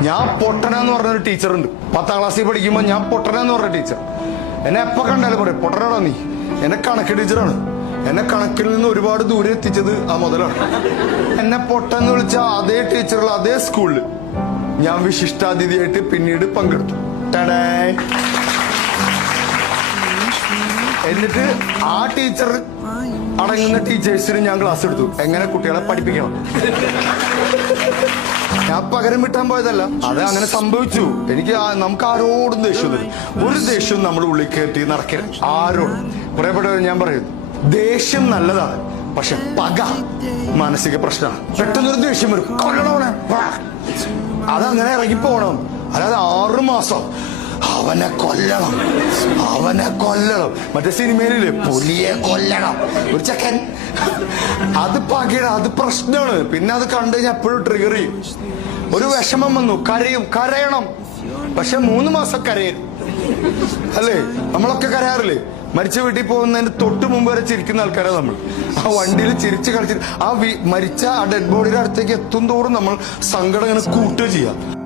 ഞാൻ പൊട്ടന എന്ന് പറഞ്ഞൊരു ടീച്ചറുണ്ട്. പത്താം ക്ലാസ്സിൽ പഠിക്കുമ്പോൾ ഞാൻ പൊട്ടന എന്ന് പറഞ്ഞ ടീച്ചർ. എന്നെ എപ്പോ കണ്ടാലും പറയും പൊട്ടനാണോ നീ? എന്നെ കണക്ക് ടീച്ചറാണ്. എന്നെ കണക്കിൽ നിന്ന് ഒരുപാട് ദൂരെ എത്തിച്ചത് ആ മുതലാണ്. എന്നെ പൊട്ടെന്ന് വിളിച്ച അതേ ടീച്ചറുള്ള അതേ സ്കൂളിൽ ഞാൻ വിശിഷ്ടാതിഥിയായിട്ട് പിന്നീട് പങ്കെടുത്തു. ടടേ. എന്നിട്ട് ആ ടീച്ചർ അടങ്ങുന്ന ടീച്ചേഴ്സിന് ഞാൻ ക്ലാസ് എടുത്തു. എങ്ങനെ കുട്ടികളെ പഠിപ്പിക്കണം? ഞാൻ പകരം വിട്ടാൻ പോയതല്ല. അത് അങ്ങനെ സംഭവിച്ചു. എനിക്ക് നമുക്ക് ആരോടും ദേഷ്യമൊന്നും ഒരു ദേഷ്യം നമ്മുടെ ഉള്ളിൽ കയറ്റി നടക്കരുത്. ആരോടും. പറയപ്പെട്ടവർ ഞാൻ പറയുന്നു ദേഷ്യം നല്ലതാണ് പക്ഷെ പക മാനസിക പ്രശ്നമാണ്. പെട്ടെന്നൊരു ദേഷ്യം വരും. കൊല്ലണോണേ അതങ്ങനെ ഇറങ്ങി പോണം അല്ലാതെ ആറു മാസം അവനെ കൊല്ലണം. അവനെ കൊല്ലണം. മറ്റേ സിനിമയിലില്ലേ? പുലിയെ കൊല്ലണം. ഒരു ചെക്കൻ. അത് പകയുടെ അത് പ്രശ്നമാണ് പിന്നെ അത് കണ്ടു കഴിഞ്ഞാൽ എപ്പോഴും ട്രിഗർ ചെയ്യും. ഒരു വിഷമം വന്നു. കരയും. കരയണം. പക്ഷെ മൂന്ന് മാസം കരയരുത് അല്ലേ? നമ്മളൊക്കെ കരയാറില്ലേ? മരിച്ച വീട്ടിൽ പോകുന്നതിന് തൊട്ട് മുമ്പ് വരെ ചിരിക്കുന്ന ആൾക്കാരാണ് നമ്മൾ. ആ വണ്ടിയിൽ ചിരിച്ച് കളിച്ചിട്ട് ആ മരിച്ച ആ ഡെഡ് ബോഡിയുടെ അടുത്തേക്ക് എത്തും തോറും നമ്മൾ സങ്കടം ഇങ്ങനെ കൂട്ടുക ചെയ്യാം.